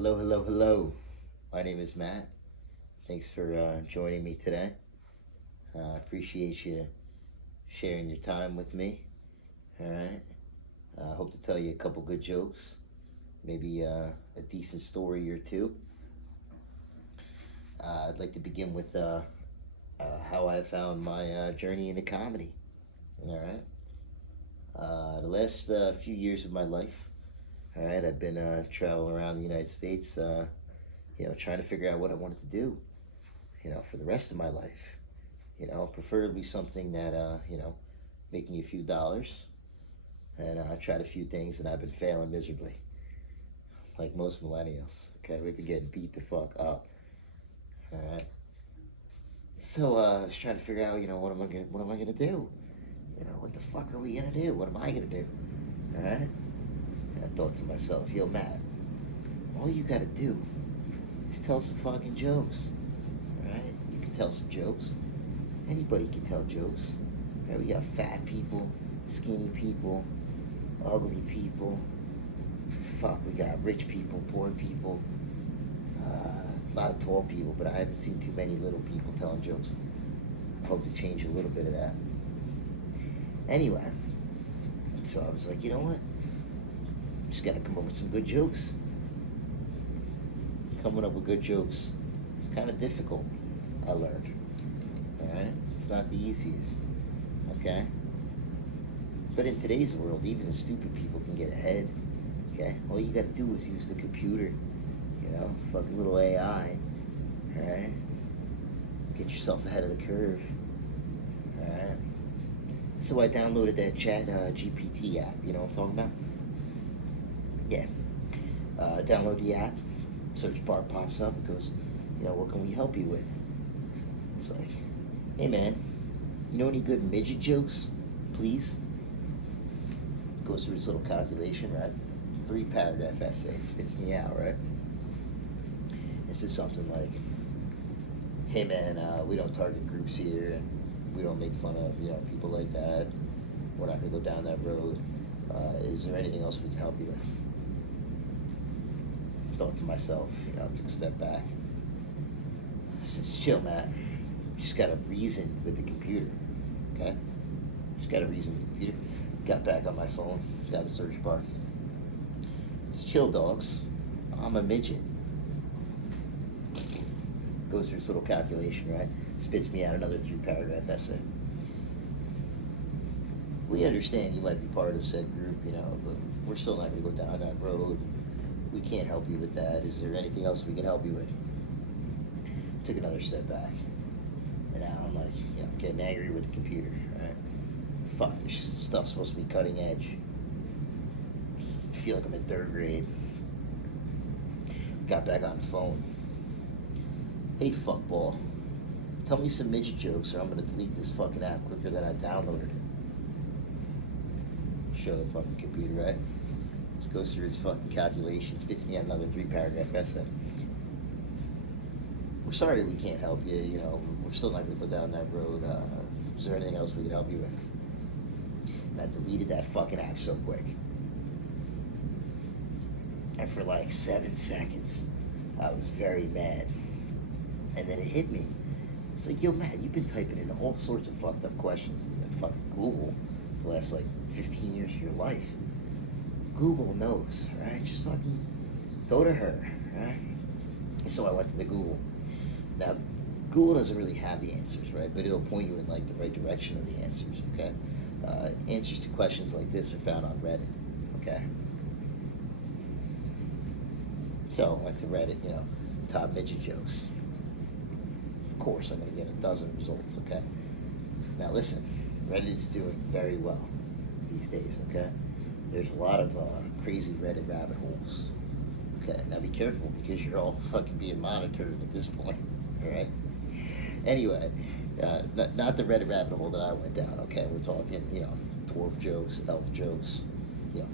Hello, hello, hello. My name is Matt. Thanks for joining me today. Appreciate you sharing your time with me. All right. Hope to tell you a couple good jokes, maybe a decent story or two. I'd like to begin with how I found my journey into comedy. All right. The last few years of my life, all right, I've been traveling around the United States, trying to figure out what I wanted to do, for the rest of my life. Preferably something that, make me a few dollars. And I tried a few things and I've been failing miserably, like most millennials. Okay, we've been getting beat the fuck up. All right. So I was trying to figure out, what am I gonna do? What the fuck are we gonna do? What am I gonna do? All right. And I thought to myself, yo, Matt, all you gotta do is tell some fucking jokes. All right. You can tell some jokes. Anybody can tell jokes. Right? We got fat people, skinny people, ugly people. Fuck, we got rich people, poor people, a lot of tall people, but I haven't seen too many little people telling jokes. I hope to change a little bit of that. Anyway, so I was like, you know what? Just gotta come up with some good jokes. Coming up with good jokes is kind of difficult, I learned. Alright? It's not the easiest. Okay? But in today's world, even the stupid people can get ahead. Okay? All you gotta do is use the computer. Fucking little AI. Alright? Get yourself ahead of the curve. Alright? So I downloaded that Chat GPT app. You know what I'm talking about? Yeah. Download the app. Search bar pops up. It goes, what can we help you with? It's like, hey man, you know any good midget jokes? Please? Goes through its little calculation, right? 3-paragraph essay. It spits me out, right? It says something like, hey man, we don't target groups here, and we don't make fun of, people like that. We're not gonna go down that road. Is there anything else we can help you with? Thought to myself, took a step back. I said, chill, Matt. Just gotta reason with the computer, okay? Just gotta reason with the computer. Got back on my phone, got a search bar. It's chill, dogs. I'm a midget. Goes through this little calculation, right? Spits me out another 3-paragraph essay. We understand you might be part of said group, but we're still not gonna go down that road. We can't help you with that. Is there anything else we can help you with? Took another step back. And now I'm like, getting angry with the computer, right? Fuck, this stuff's supposed to be cutting edge. I feel like I'm in 3rd grade. Got back on the phone. Hey, fuckball. Tell me some midget jokes or I'm gonna delete this fucking app quicker than I downloaded it. Show the fucking computer, right? Goes through its fucking calculations, spits me out another 3-paragraph essay. We're sorry we can't help you, we're still not gonna go down that road. Is there anything else we can help you with? And I deleted that fucking app so quick. And for like 7 seconds, I was very mad. And then it hit me. It's like, yo, Matt, you've been typing in all sorts of fucked up questions in fucking Google the last 15 years of your life. Google knows, right? Just fucking go to her, right? And so I went to the Google. Now, Google doesn't really have the answers, right? But it'll point you in the right direction of the answers, okay? Answers to questions like this are found on Reddit, okay? So I went to Reddit, top midget jokes. Of course, I'm gonna get a dozen results, okay? Now listen, Reddit is doing very well these days, okay? There's a lot of crazy Reddit rabbit holes. Okay, now be careful because you're all fucking being monitored at this point, all right? Anyway, not the Reddit rabbit hole that I went down, okay? We're talking, dwarf jokes, elf jokes,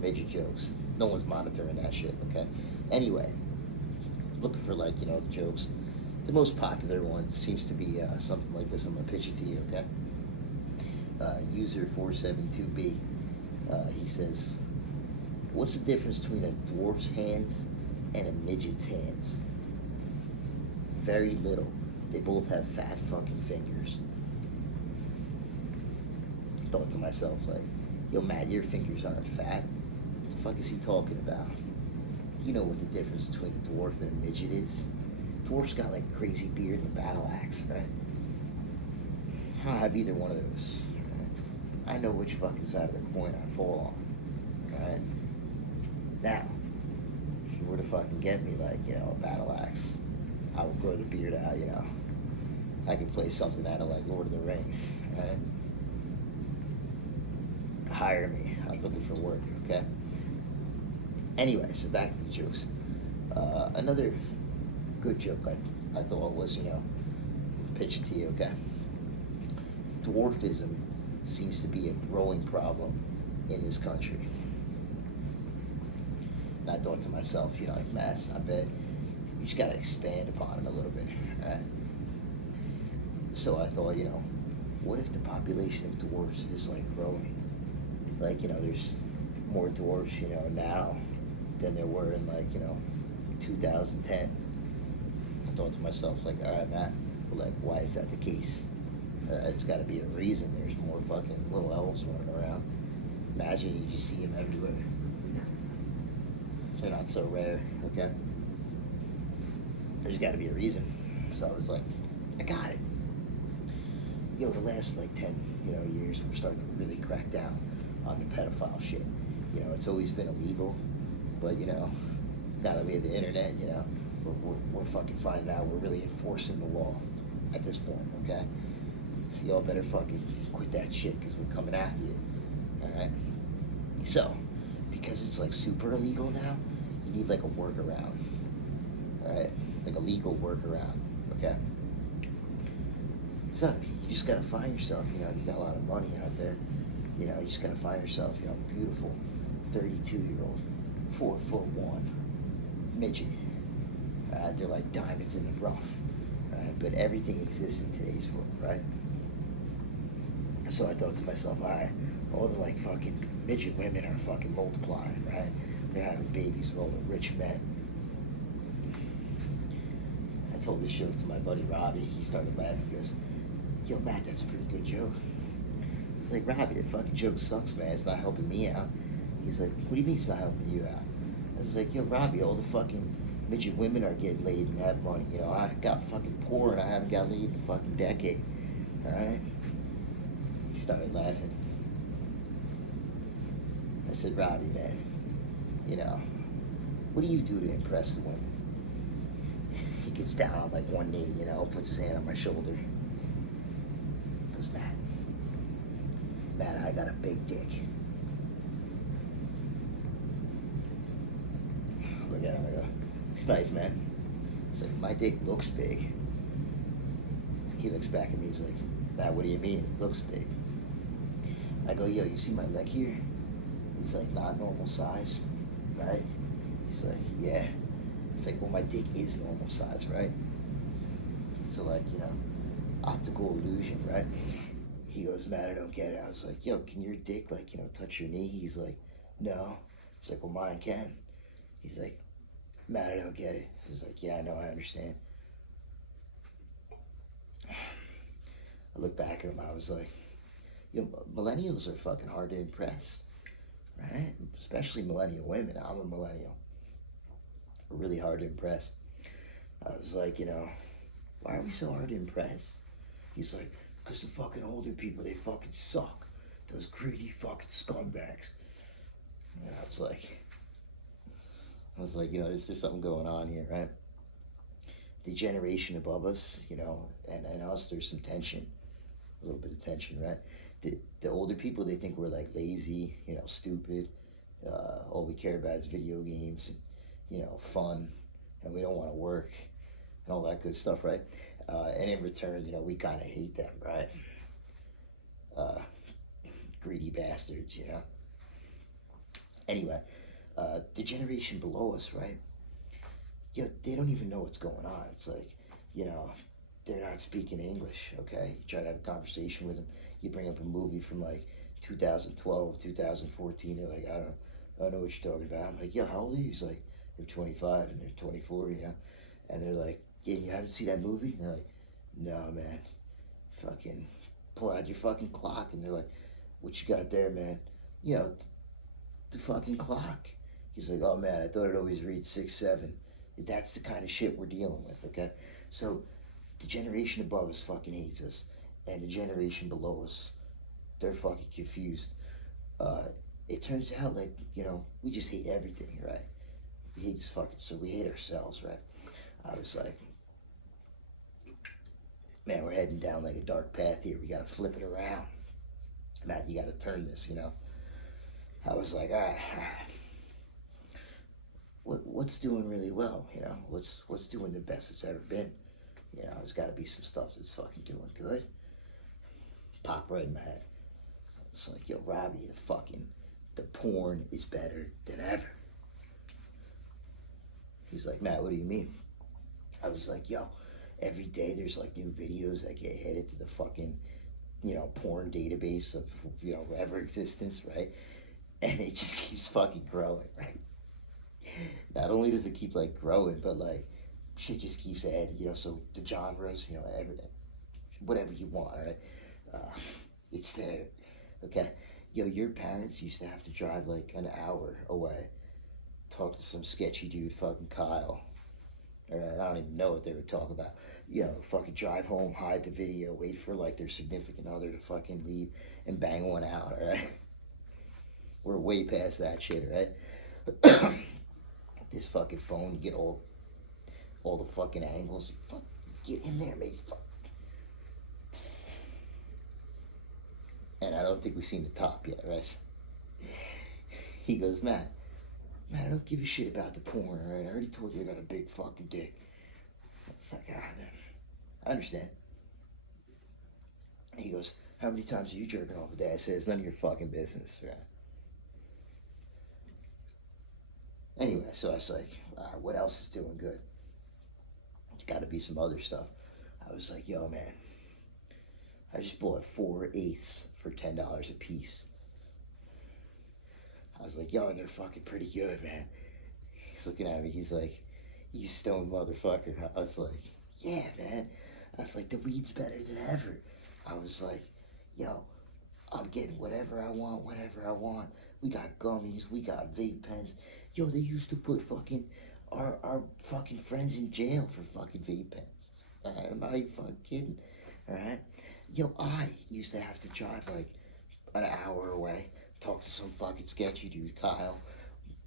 midget jokes. No one's monitoring that shit, okay? Anyway, looking for the jokes. The most popular one seems to be something like this. I'm gonna pitch it to you, okay? User 472B. He says, what's the difference between a dwarf's hands and a midget's hands. Very little. They both have fat fucking fingers. Thought to myself, like, yo, Matt, your fingers aren't fat. What the fuck is he talking about? You know what the difference between a dwarf and a midget is? Dwarf's got like crazy beard and a battle axe, right? I don't have either one of those. Right? I know which fucking side of the coin I fall on. Right? Now, if you were to fucking get me like, a battle axe, I would grow the beard out, I could play something out of like Lord of the Rings, right? Hire me. I'm looking for work, okay? Anyway, so back to the jokes. Another good joke I thought was, pitch it to you, okay? Dwarfism seems to be a growing problem in this country. And I thought to myself, like, man, it's not bad. You just gotta expand upon it a little bit, right? So I thought, what if the population of dwarfs is like growing? Like, there's more dwarfs, now than there were in like, 2010. I thought to myself, like, all right, Matt, well, like, why is that the case? It's got to be a reason. There's more fucking little elves running around. Imagine you just see them everywhere. They're not so rare, okay? There's got to be a reason. So I was like, I got it. The last like 10, years, we're starting to really crack down on the pedophile shit. It's always been illegal, but now that we have the internet, we're fucking finding out we're really enforcing the law at this point, okay? So y'all better fucking quit that shit because we're coming after you, all right? So, because it's like super illegal now, you need like a workaround, all right? Like a legal workaround, okay? So, you just gotta find yourself, you got a lot of money out there, you just gotta find yourself, beautiful 32-year-old, 4'1" midget. They're like diamonds in the rough, right? But everything exists in today's world, right? So I thought to myself, all right, all the like fucking midget women are fucking multiplying, right? They're having babies with all the rich men. I told this joke to my buddy Robbie. He started laughing. He goes, yo, Matt, that's a pretty good joke. I was like, Robbie, that fucking joke sucks, man. It's not helping me out. He's like, what do you mean it's not helping you out? I was like, yo, Robbie, all the fucking midget women are getting laid and have money. I got fucking poor and I haven't got laid in a fucking decade. All right? He started laughing. I said, Robbie, man, what do you do to impress the women? He gets down on like one knee, puts his hand on my shoulder. He goes, Matt, I got a big dick. Look at him, I go, it's nice, man. It's like, my dick looks big. He looks back at me, he's like, Matt, what do you mean it looks big? I go, yo, you see my leg here? It's like not normal size, right? He's like, yeah. It's like, well, my dick is normal size, right? So like, optical illusion, right? He goes, Matt, I don't get it. I was like, yo, can your dick like, touch your knee? He's like, no. He's like, well, mine can. He's like, Matt, I don't get it. He's like, yeah, I know, I understand. I look back at him, I was like, millennials are fucking hard to impress, right? Especially millennial women. I'm a millennial. We're really hard to impress. I was like, why are we so hard to impress? He's like, because the fucking older people, they fucking suck. Those greedy fucking scumbags. And I was like, there's something going on here, right? The generation above us, and us, there's some tension, a little bit of tension, right? The older people, they think we're like lazy, stupid. All we care about is video games, fun, and we don't want to work and all that good stuff, right? And in return, we kind of hate them, right? Greedy bastards, Anyway, the generation below us, right? They don't even know what's going on. It's like, they're not speaking English, okay? You try to have a conversation with them. You bring up a movie from like 2012, 2014. They're like, I don't know what you're talking about. I'm like, yo, how old are you? He's like, they're 25 and they're 24, you know, and they're like, yeah, you haven't seen that movie? And they're like, no, man, fucking pull out your fucking clock. And they're like, what you got there, man? You know, the fucking clock. He's like, oh man, I thought it always reads 6-7. That's the kind of shit we're dealing with, okay? So the generation above us fucking hates us, and the generation below us, they're fucking confused. Uh, it turns out, like, you know, we just hate everything, right? We hate this fucking, so we hate ourselves, right? I was like, man, we're heading down like a dark path here. We gotta flip it around. Matt, you gotta turn this, you know? I was like, all right. What's doing really well, you know? What's doing the best it's ever been? You know, there's got to be some stuff that's fucking doing good. Pop right in my head. It's like, yo, Robbie, the porn is better than ever. He's like, Matt, what do you mean? I was like, yo, every day there's like new videos that get added to the fucking, you know, porn database of, you know, ever existence, right? And it just keeps fucking growing, right? Not only does it keep like growing, but like shit just keeps adding, you know. So the genres, you know, whatever you want, right? It's there, okay. Yo, your parents used to have to drive like an hour away, talk to some sketchy dude, fucking Kyle. All right, I don't even know what they would talk about. You know, fucking drive home, hide the video, wait for like their significant other to fucking leave, and bang one out. All right, we're way past that shit, right? This fucking phone, you get all the fucking angles. Fuck, get in there, mate. Fuck. And I don't think we've seen the top yet, right? He goes, Matt, I don't give a shit about the porn, all right? I already told you I got a big fucking dick. It's like, man, I understand. He goes, how many times are you jerking off a day? I said, it's none of your fucking business, right? Anyway, so I was like, what else is doing good? It's got to be some other stuff. I was like, yo, man, I just bought 4 eighths for $10 a piece. I was like, yo, and they're fucking pretty good, man. He's looking at me. He's like, you stoned motherfucker. I was like, yeah, man. I was like, the weed's better than ever. I was like, yo, I'm getting whatever I want, whenever I want. We got gummies. We got vape pens. Yo, they used to put fucking our fucking friends in jail for fucking vape pens. I'm not even fucking kidding. All right? Yo, I used to have to drive like an hour away, talk to some fucking sketchy dude, Kyle.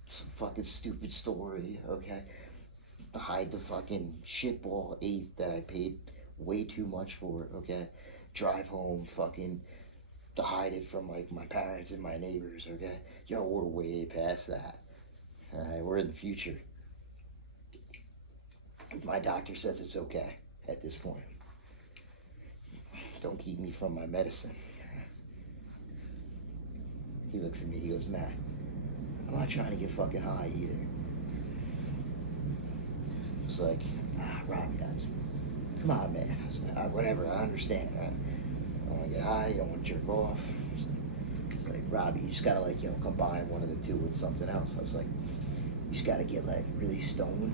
Some fucking stupid story, okay? Hide the fucking shitball eighth that I paid way too much for, okay? Drive home, fucking to hide it from like my parents and my neighbors, okay? Yo, we're way past that. Alright, we're in the future. My doctor says it's okay at this point. Don't keep me from my medicine. He looks at me, he goes, Matt, I'm not trying to get fucking high either. It's like, Robbie, come on, man. I was like, whatever, I understand, right? I don't want to get high, you don't want to jerk off. It's like, Robbie, you just gotta like, you know, combine one of the two with something else. I was like, you just gotta get like really stoned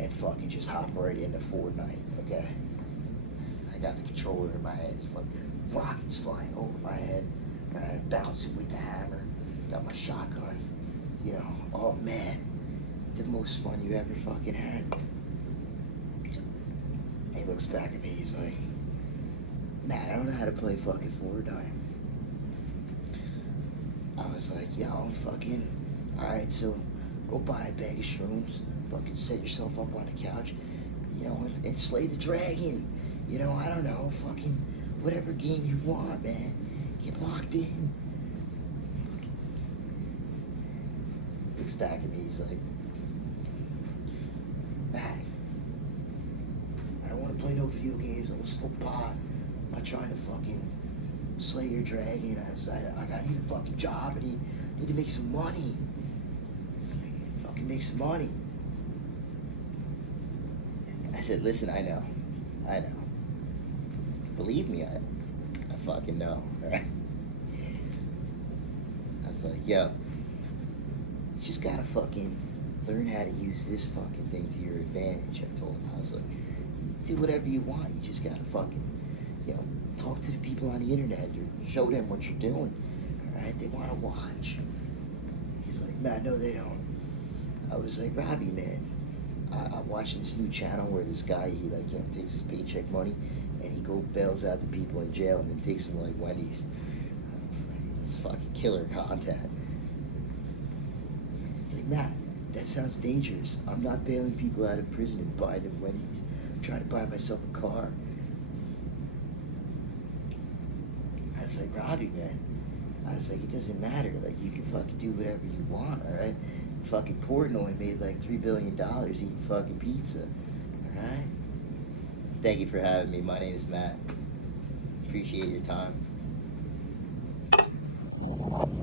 and fucking just hop right into Fortnite, okay? I got the controller in my head, it's fucking rockets flying over my head, right? Bouncing with the hammer, got my shotgun, you know, oh man, the most fun you ever fucking had. He looks back at me, he's like, Matt, I don't know how to play fucking Fortnite. I was like, yo, I'm fucking, alright, so go buy a bag of shrooms, fucking set yourself up on the couch, you know, and slay the dragon. You know, I don't know, fucking whatever game you want, man. Get locked in. Looks back at me, he's like, Matt, I don't want to play no video games, I want to smoke pot. I'm not trying to fucking slay your dragon. I need a fucking job, I need to make some money. Fucking make some money. I said, listen, I know. Believe me, I fucking know, alright? I was like, yo, you just gotta fucking learn how to use this fucking thing to your advantage. I told him, I was like, do whatever you want. You just gotta fucking, you know, talk to the people on the internet. Show them what you're doing. All right? They want to watch. He's like, man, no, they don't. I was like, Robbie, man, I'm watching this new channel where this guy, he like, you know, takes his paycheck money and he bails out the people in jail and then takes them to like Wendy's. I was like, this fucking killer content. It's like, Matt, that sounds dangerous. I'm not bailing people out of prison and buying them Wendy's. I'm trying to buy myself a car. I was like, Robbie, man. I was like, it doesn't matter. Like, you can fucking do whatever you want, alright? Fucking Portnoy made like $3 billion eating fucking pizza, alright? Thank you for having me. My name is Matt. Appreciate your time.